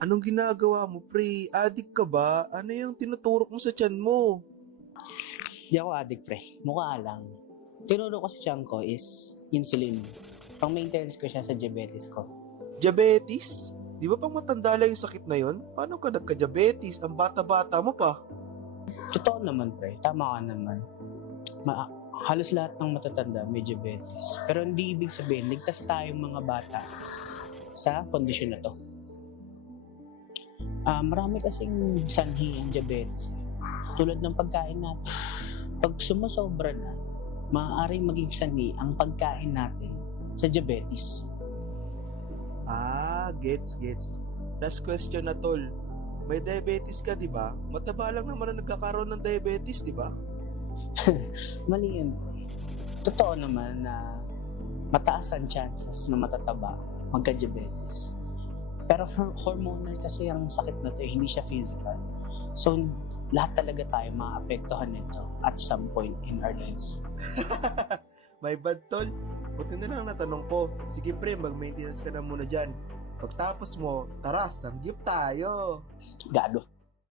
Anong ginagawa mo, pre? Adik ka ba? Ano yung tinuturok mo sa tiyan mo? Di ako addict, pre. Mukha lang. Tinuro ko sa tiyan ko is insulin. Pang maintenance ko siya sa diabetes ko. Diabetes? Di ba pang matanda lang yung sakit na yon? Paano ka nagka-diabetes? Ang bata-bata mo pa. Totoo naman, pre. Tama ka naman. Halos lahat ng matatanda may diabetes. Pero hindi ibig sabihin, ligtas tayong mga bata sa kondisyon na to. Marami kasing sanhi ang diabetes. Tulad ng pagkain natin. Pag sumasobra na, maaaring maging sanhi ang pagkain natin sa diabetes. Gets. Last question na, tol. May diabetes ka, di ba? Mataba lang naman na nagkakaroon ng diabetes, di ba? Mali yun. Totoo naman na mataas ang chances na matataba magka-diabetes. Pero hormonal kasi ang sakit na to, hindi siya physical. So, lahat talaga tayo maapektuhan nito at some point in our lives. May bad, tol. Buti na lang natanong ko. Sige, pre, mag-maintenance ka na muna dyan. Pagtapos mo, tara, samgyup tayo. Gago.